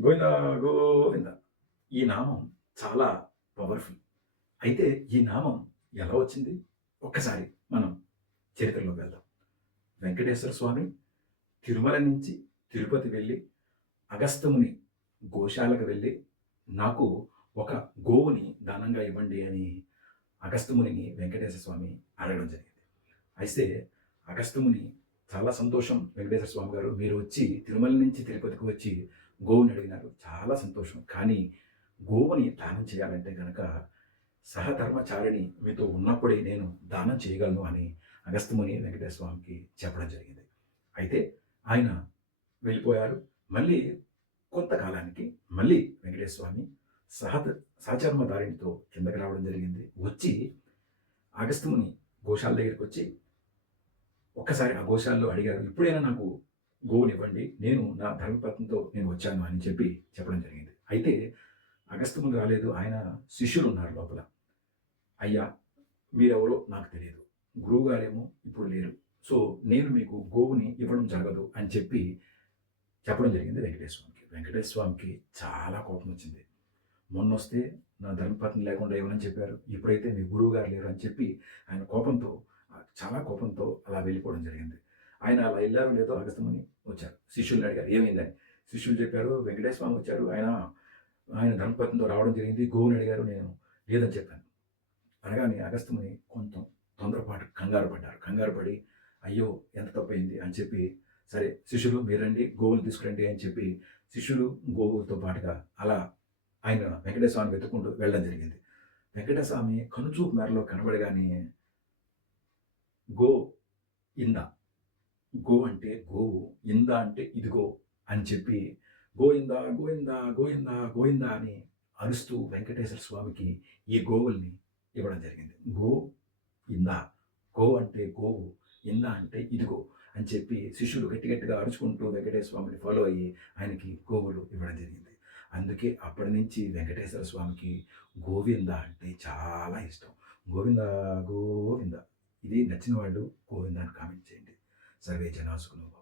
గోవింద గోవింద. ఈ నామం చాలా పవర్ఫుల్ అయితే ఈ నామం ఎలా వచ్చింది? ఒక్కసారి మనం చరిత్రలో వెళ్దాం. వెంకటేశ్వర స్వామి తిరుమల నుంచి తిరుపతి వెళ్ళి అగస్తముని గోశాలకు వెళ్ళి నాకు ఒక గోవుని దానంగా ఇవ్వండి అని అగస్తమునిని వెంకటేశ్వర స్వామి అడగడం జరిగింది. అయితే అగస్తముని చాలా సంతోషం. వెంకటేశ్వర స్వామి గారు మీరు వచ్చి తిరుమల నుంచి తిరుపతికి వచ్చి గోవుని అడిగినారు. చాలా సంతోషం. కానీ గోవుని దానం చేయాలంటే కనుక సహధర్మచారిణి మీతో ఉన్నప్పుడే నేను దానం చేయగలను అని అగస్తముని వెంకటేశ్వర స్వామికి చెప్పడం జరిగింది. అయితే ఆయన వెళ్ళిపోయారు. మళ్ళీ కొంతకాలానికి మళ్ళీ వెంకటేశ్వర స్వామి సహ సహచర్మధారిణితో కిందకి రావడం జరిగింది. వచ్చి అగస్తముని గోశాల దగ్గరికి వచ్చి ఒక్కసారి ఆ గోశాలలో అడిగారు. ఇప్పుడైనా నాకు గోవునివ్వండి. నేను నా ధర్మపత్నితో నేను వచ్చాను అని చెప్పి చెప్పడం జరిగింది. అయితే అగస్తముని రాలేదు. ఆయన శిష్యులు ఉన్నారు లోపల. అయ్యా మీరెవరో నాకు తెలియదు. గురువుగారేమో ఇప్పుడు లేరు. సో నేను మీకు గోవుని ఇవ్వడం జరగదు అని చెప్పి చెప్పడం జరిగింది వెంకటేశ్వర స్వామికి. వెంకటేశ్వర స్వామికి చాలా కోపం వచ్చింది. మొన్న వస్తే నా ధర్మపత్ని లేకుండా ఇవ్వనని చెప్పారు? ఇప్పుడైతే మీ గురువు గారు లేరు అని చెప్పి ఆయన కోపంతో చాలా కోపంతో అలా వెళ్ళిపోవడం జరిగింది. ఆయన అలా వెళ్ళారో లేదో అగస్తమని వచ్చారు. శిష్యుల్ని అడిగారు ఏమైందని? శిష్యులు చెప్పారు వెంకటేశ్వర స్వామి వచ్చారు ఆయన ఆయన ధర్మపత్నితో రావడం జరిగింది గోవుని అడిగారు నేను లేదని చెప్పాను. అనగానే అగస్తముని కొంత తొందరపాటు కంగారు పడ్డారు. కంగారు పడి అయ్యో ఎంత తప్పైంది? అని చెప్పి సరే శిష్యులు మీరండి గోవులు తీసుకురండి అని చెప్పి శిష్యులు గోవులతో పాటుగా అలా ఆయన వెంకటేశ్వరాన్ని వెతుక్కుంటూ వెళ్ళడం జరిగింది. వెంకటస్వామి స్వామి కనుచూపు మేరలో కనబడగానే గో ఇంద గో అంటే గోవు ఇంద అంటే ఇదిగో అని చెప్పి గోయింద గోయింద గోయింద గోయింద అని అరుస్తూ వెంకటేశ్వర స్వామికి ఈ గోవుల్ని ఇవ్వడం జరిగింది. గో ఇంద గో అంటే గోవు ఇంద అంటే ఇదిగో అని చెప్పి శిష్యులు గట్టి గట్టిగా అరుచుకుంటూ వెంకటేశ్వర స్వామిని ఫాలో అయ్యి ఆయనకి గోవులు ఇవ్వడం జరిగింది. అందుకే అప్పటి నుంచి వెంకటేశ్వర స్వామికి గోవింద అంటే చాలా ఇష్టం. గోవింద గోవింద ఇది నచ్చిన వాళ్ళు గోవింద అని కామెంట్ చేయండి. సర్వే జనాసుకును